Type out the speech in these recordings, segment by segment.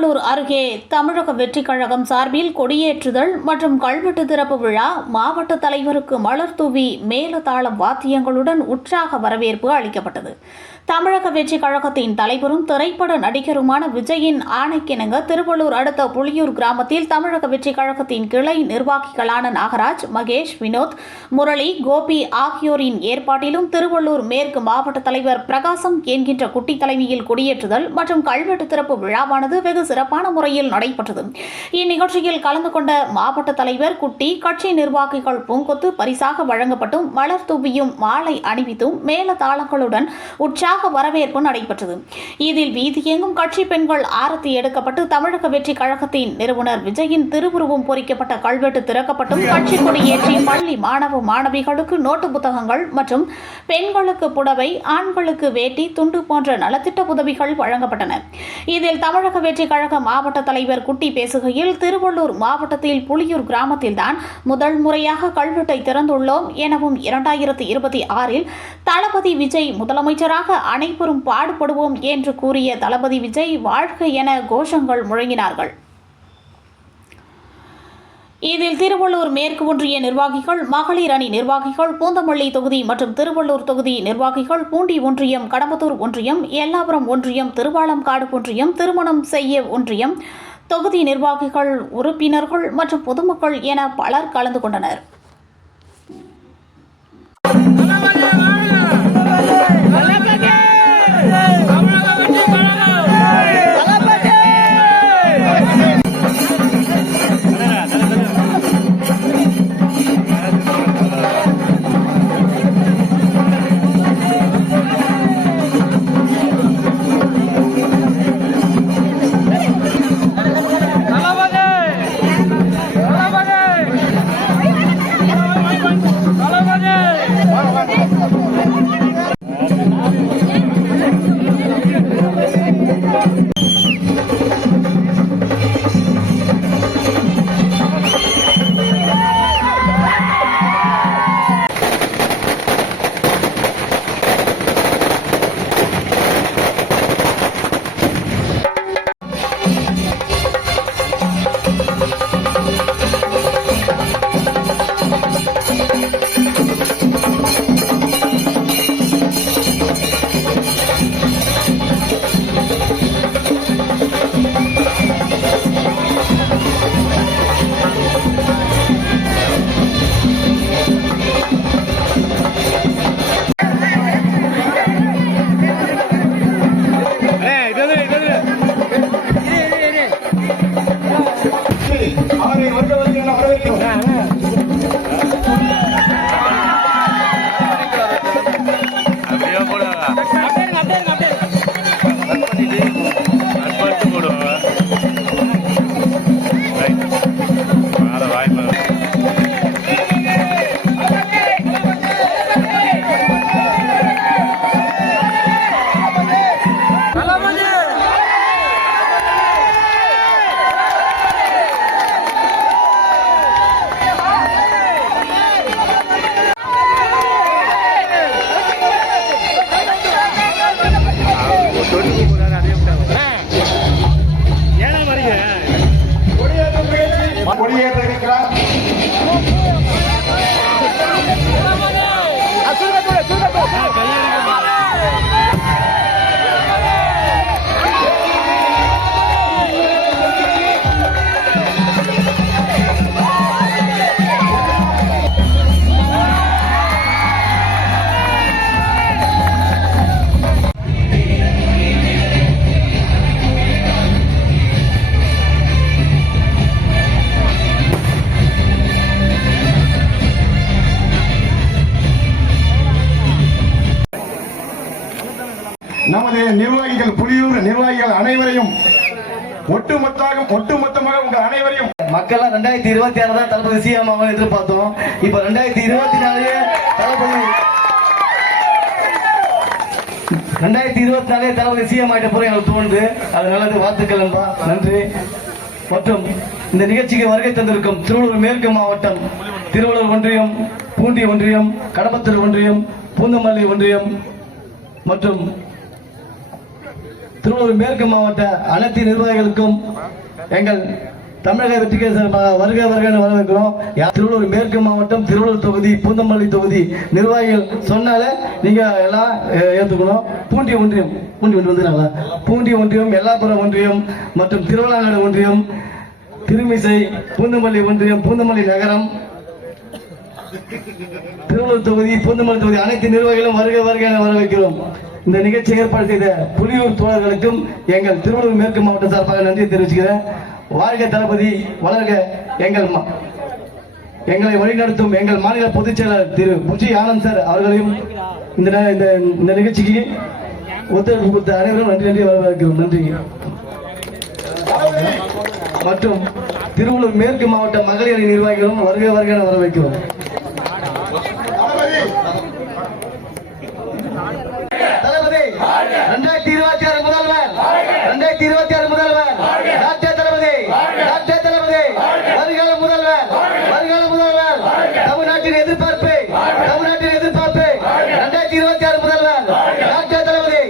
திருவள்ளூர் அருகே தமிழக வெற்றிக் கழகம் சார்பில் கொடியேற்றுதல் மற்றும் கல்வெட்டு திறப்பு விழா மாவட்ட தலைவருக்கு மலர் தூவி மேலதாள வாத்தியங்களுடன் உற்சாக வரவேற்பு அளிக்கப்பட்டது. தமிழக வெற்றி கழகத்தின் தலைவரும் திரைப்பட நடிகருமான விஜயின் ஆணைக்கிணங்க திருவள்ளூர் அடுத்த புளியூர் கிராமத்தில் தமிழக வெற்றி கழகத்தின் கிளை நிர்வாகிகளான நாகராஜ் மகேஷ் வினோத் முரளி கோபி ஆகியோரின் ஏற்பாட்டிலும் திருவள்ளூர் மேற்கு மாவட்ட தலைவர் பிரகாசம் என்கின்ற குட்டி தலைமையில் கொடியேற்றுதல் மற்றும் கல்வெட்டு திறப்பு விழாவானது வெகு சிறப்பான முறையில் நடைபெற்றது. இந்நிகழ்ச்சியில் கலந்து கொண்ட மாவட்ட தலைவர் குட்டி கட்சி நிர்வாகிகள் பூங்கொத்து பரிசாக வழங்கப்பட்டும் மலர் தூவியும் மாலை அணிவித்தும் மேல தாளங்களுடன் உற்சாக வரவேற்பு நடைபெற்றது. இதில் வீதியெங்கும் கட்சி பெண்கள் ஆரத்தி எடுக்கப்பட்டு தமிழக வெற்றி கழகத்தின் நிறுவனர் விஜயின் திருவுருவம் பொறிக்கப்பட்ட கல்வெட்டு திறக்கப்பட்டும் கட்சி கொடியேற்றி பள்ளி மாணவ மாணவிகளுக்கு நோட்டு புத்தகங்கள் மற்றும் பெண்களுக்கு புடவை ஆண்களுக்கு வேட்டி துண்டு போன்ற நலத்திட்ட உதவிகள் வழங்கப்பட்டன. இதில் தமிழக வெற்றி கழக மாவட்ட தலைவர் குட்டி பேசுகையில் திருவள்ளூர் மாவட்டத்தில் புலியூர் கிராமத்தில்தான் முதல் முறையாக கல்வெட்டை திறந்துள்ளோம் எனவும் இரண்டாயிரத்தி இருபத்தி ஆறில் தளபதி விஜய் முதலமைச்சராக அனைவரும் பாடுபடுவோம் என்று கூறிய தளபதி விஜய் வாழ்க என கோஷங்கள் முழங்கினார்கள். இதில் திருவள்ளூர் மேற்கு ஒன்றிய நிர்வாகிகள் மகளிர் அணி நிர்வாகிகள் பூந்தமல்லி தொகுதி மற்றும் திருவள்ளூர் தொகுதி நிர்வாகிகள் பூண்டி ஒன்றியம் கடம்பத்தூர் ஒன்றியம் எல்லாபுரம் ஒன்றியம் திருவாலம்காடு ஒன்றியம் திருமணம் செய்ய ஒன்றியம் தொகுதி நிர்வாகிகள் உறுப்பினர்கள் மற்றும் பொதுமக்கள் என பலர் கலந்து கொண்டனர். ஒட்டுமொத்தமாக ஒட்டுமொத்தமாக உங்கள் அனைவரையும் மக்கள்லாம் ரெண்டாயிரத்தி இருபத்தி ஆறு தான் தளபதி சிஎம் எதிர்பார்த்தோம். இப்ப ரெண்டாயிரத்தி இருபத்தி நாலு தளபதி ரெண்டாயிரத்தி இருபத்தி நாலே தளபதி சிஎம் ஆகிட்ட போற எங்களுக்கு தோணுது. அது நல்லது. வாழ்த்துக்கள் நண்பா. நன்றி. மற்றும் இந்த நிகழ்ச்சிக்கு வருகை தந்திருக்கும் திருவள்ளூர் மேற்கு மாவட்டம் திருவள்ளூர் ஒன்றியம் பூண்டி ஒன்றியம் கடம்பத்தூர் ஒன்றியம் பூந்தமல்லி ஒன்றியம் மற்றும் திருவள்ளூர் மேற்கு மாவட்ட அனைத்து நிர்வாகிகளுக்கும் எங்கள் தமிழக வெற்றிக்கு சார்பாக வருக வருக வரவேற்கிறோம். திருவள்ளூர் மேற்கு மாவட்டம் திருவள்ளூர் தொகுதி பூந்தமல்லி தொகுதி நிர்வாகிகள் சொன்னாலே நீங்க எல்லாம் ஏற்றுக்கணும் பூண்டி ஒன்றியம் பூண்டி ஒன்றியம் நல்லா பூண்டி ஒன்றியம் எல்லாப்புறம் ஒன்றியம் மற்றும் திருவள்ளாங்காடு ஒன்றியம் திருமிசை பூந்தமல்லி ஒன்றியம் பூந்தமல்லி நகரம் திருவள்ளூர் தொகுதி பூந்தமல்லி தொகுதி அனைத்து நிர்வாகிகளும் வருக வருக என வரவேற்கிறோம். இந்த நிகழ்ச்சி ஏற்பாடு செய்த புலியூர் தோழர்களுக்கும் எங்கள் திருவள்ளூர் மேற்கு மாவட்ட சார்பாக நன்றி தெரிவிச்சுக்கிறேன். வாழ்க தளபதி வளர்க எங்கள் எங்களை வழிநடத்தும் எங்கள் மாநில பொதுச் செயலாளர் திரு புஜி ஆனந்த் சார் அவர்களையும் இந்த இந்த இந்த நிகழ்ச்சிக்கு ஒத்துழைப்பு கொடுத்த அனைவரும் நன்றி நன்றி வரவேற்கிறோம். நன்றி. மற்றும் திருவள்ளூர் மேற்கு மாவட்ட மகளிர் அணி நிர்வாகிகளும் வருக வருகை என வரவேற்கிறோம் தளபதி ரெண்டாயிரத்தி இருபத்தி ஆறு முதல்வர். ரெண்டாயிரத்தி இருபத்தி ஆறு முதல்வர். தளபதி. டாக்டர் தளபதி. வருகால முதல்வர். வருகால முதல்வர். தமிழ்நாட்டின் எதிர்பார்ப்பு. தமிழ்நாட்டின் எதிர்பார்ப்பு. ரெண்டாயிரத்தி இருபத்தி ஆறு முதல்வர். தளபதி.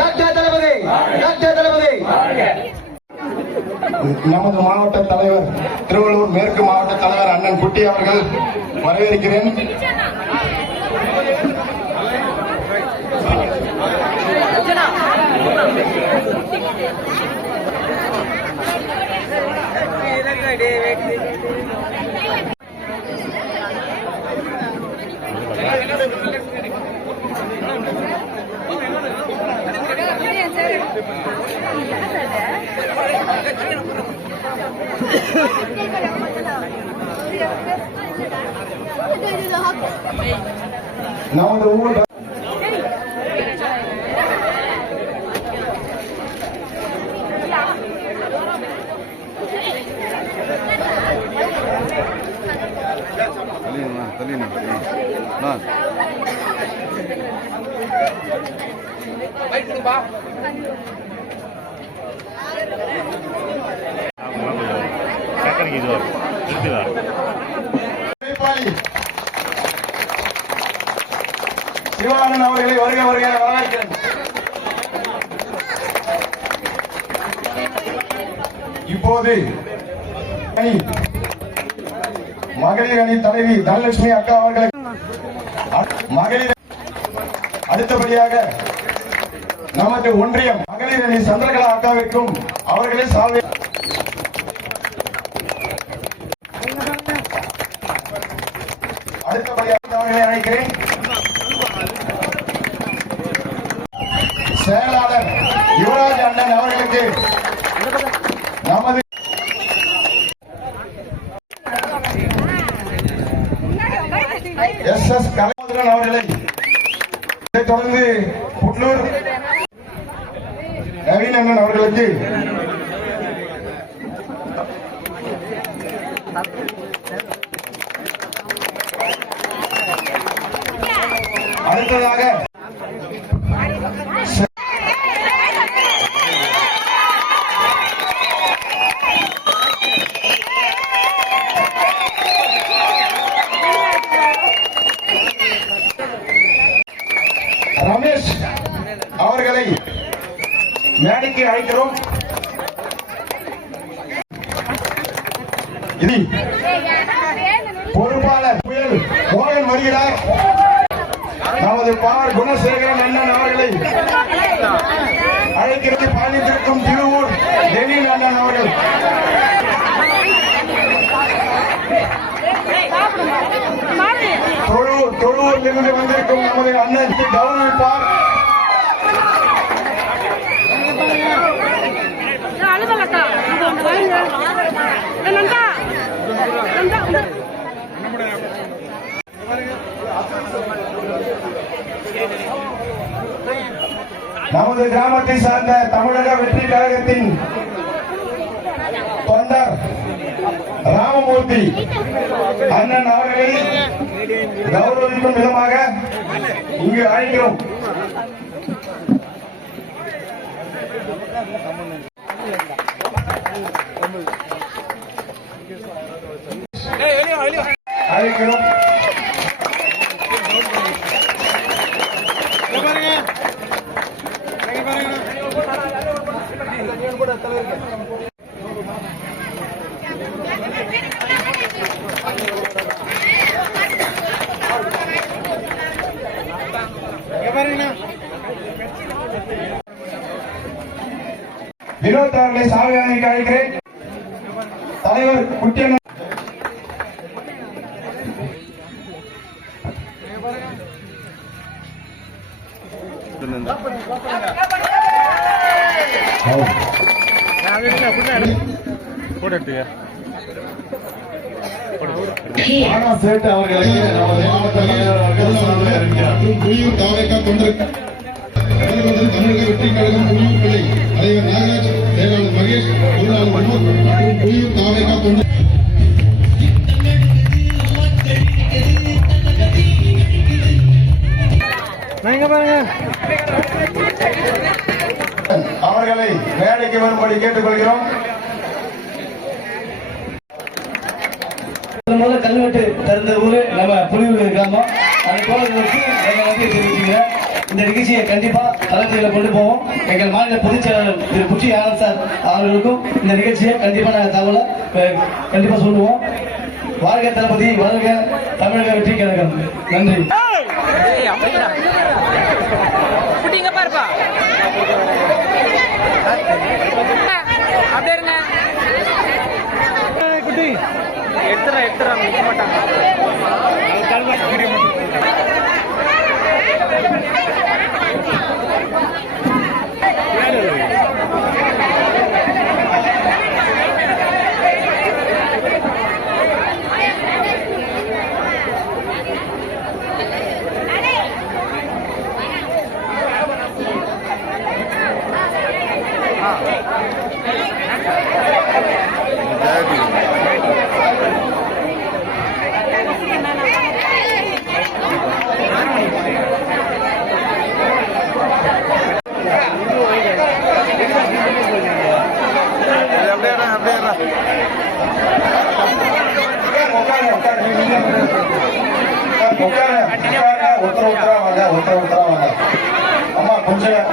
டாக்டர் தளபதி. டாக்டர் தளபதி. நமது மாவட்ட தலைவர் திருவள்ளூர் மேற்கு மாவட்ட தலைவர் அண்ணன் குட்டி அவர்கள் வரவேற்கிறேன். நமது ஊர் தள்ளிடுமா நான் சக்கரைக்கு இது வரும் இருக்குதா உழைப்பாளி சிவானந்த் அவர்களை வருக வருக வரவேற்கிறேன் இப்போது மகளிர் அணி தலைவி தனலட்சுமி அக்கா அவர்களை மகளிர் அடுத்தபடியாக நமது ஒன்றியம் மகளிர் அணி சந்திரகலா அக்காவிற்கும் அவர்களே சால்வை அடுத்தபடியாக அவர்களை அழைக்கிறேன் செயலாளர் யுவராஜ் அண்ணன் அவர்களுக்கு நமது எஸ் எஸ் கலைமதுரன் அவர்களை இதைத் தொடர்ந்து புட்லூர் நவீன் அண்ணன் அவர்களுக்கு மேடைக்கு அழைக்கிறோம். இனி பொறுப்பாளர் புயல் மோகன் வருகிறார். நமது பார் குணசேகரன் அண்ணன் அவர்களை அழைக்கிறது பயணித்திருக்கும் திருவூர் டெல்லியில் அண்ணன் அவர்கள். தொழூர் தொழூரில் இருந்து வந்திருக்கும் நமது அண்ணன் கௌரவிப்பார் அழுதலக்கா நந்தா. நந்தா நமது கிராமத்தை சார்ந்த தமிழக வெற்றி கழகத்தின் தொண்டர் ராமமூர்த்தி அண்ணன் அவர்களை கௌரவிக்கும் விதமாக இங்கு அழைக்கிறோம். அழைக்கிறோம். வினோத் அவர்களை சாலையாக அழைக்கிறேன். தலைவர் குட்டியண்ண சேட்டு அவர்களுக்கு நமது மாவட்ட தலைவர் அவர்கள் இருக்கிறார் புலியூர் தாவேக்கா தொண்டர் தமிழக வெற்றி கழகம் புலியூர் கிளை தலைவர் நாகராஜ் செயலாளர் மகேஷ் பொருளாளர் வினோத் மற்றும் புலியூர் தாவேக்கா தொண்டர் அவர்களை மேடைக்கு வரும்படி கேட்டுக்கொள்கிறோம். முதல்ல கல்வெட்டு திறந்த ஊரு நம்ம புலியூர் கிராமம். அது போல வச்சு எங்க வந்து தெரிவிச்சுக்கிறேன். இந்த நிகழ்ச்சியை கண்டிப்பா தலைமையில கொண்டு போவோம். எங்கள் மாநில பொதுச் செயலாளர் திரு புச்சி ஆனந்த் சார் அவர்களுக்கும் இந்த நிகழ்ச்சியை கண்டிப்பா நாங்கள் தகவலை அஹ், கண்டிப்பா சொல்லுவோம். வாழ்க தளபதி வாழ்க தமிழக வெற்றி கழகம் நன்றி குட்டிங்க பாருப்பா. அப்படியே இருங்க. குட்டி எடுத்துறா எடுத்துறா நிக்க மாட்டாங்க உத்தர உத்தரா வாங்க. உத்தர உத்தரா வாங்க. அம்மா கொஞ்சம்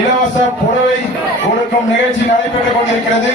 இலவச புடவை கொடுக்கும் நிகழ்ச்சி நடைபெற்றுக் கொண்டிருக்கிறது.